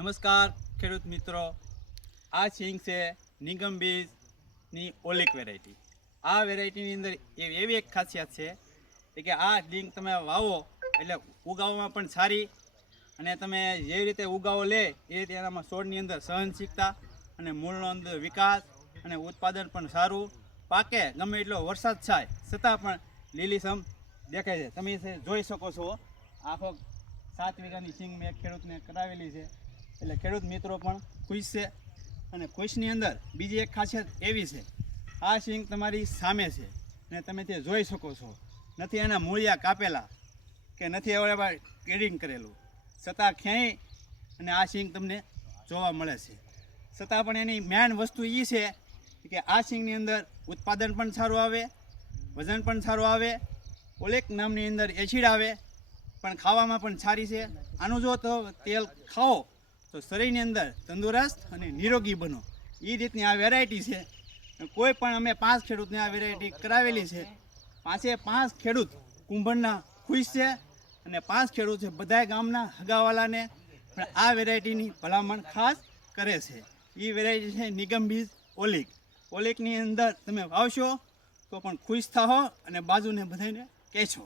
નમસ્કાર ખેડૂત મિત્રો, આ સિંગ છે નિગમ બીજની ઓલિક વેરાયટી. આ વેરાયટીની અંદર એવી એક ખાસિયત છે કે આ સિંગ તમે વાવો એટલે ઉગાવવામાં પણ સારી, અને તમે જેવી રીતે ઉગાવો લે એ રીતે એનામાં છોડની અંદર સહનશીલતા અને મૂળનો અંદર વિકાસ અને ઉત્પાદન પણ સારું પાકે. ગમે એટલો વરસાદ થાય છતાં પણ લીલીછમ દેખાય છે. તમે જોઈ શકો છો, આખો 7 વીઘાની સિંગ મેં ખેડૂતને કરાવેલી છે, એટલે ખેડૂત મિત્રો પણ ખુશ છે. અને ખુશની અંદર બીજી એક ખાસિયત એવી છે, આ સિંગ તમારી સામે છે ને તમે તે જોઈ શકો છો. નથી એના મૂળિયા કાપેલા કે નથી એવા કેડિંગ કરેલું, છતાં ક્યાંય અને આ સિંગ તમને જોવા મળે છે. છતાં પણ એની મેન વસ્તુ એ છે કે આ સિંગની અંદર ઉત્પાદન પણ સારું આવે, વજન પણ સારું આવે, ઓલેક નામની અંદર એસિડ આવે, પણ ખાવામાં પણ સારી છે. આનું જો તો તેલ ખાઓ તો શરીરની અંદર તંદુરસ્ત અને નિરોગી બનો, એ રીતની આ વેરાયટી છે. કોઈ પણ અમે 5 ખેડૂતને આ વેરાયટી કરાવેલી છે. 5 ખેડૂત કુંભરના ખુશ છે, અને 5 ખેડૂત છે બધા ગામના હગાવાલાને પણ આ વેરાયટીની ભલામણ ખાસ કરે છે. એ વેરાયટી છે નિગમ બીજ ઓલિક. ઓલિકની અંદર તમે વાવશો તો પણ ખુશ થાઓ અને બાજુને બધાને કહેશો.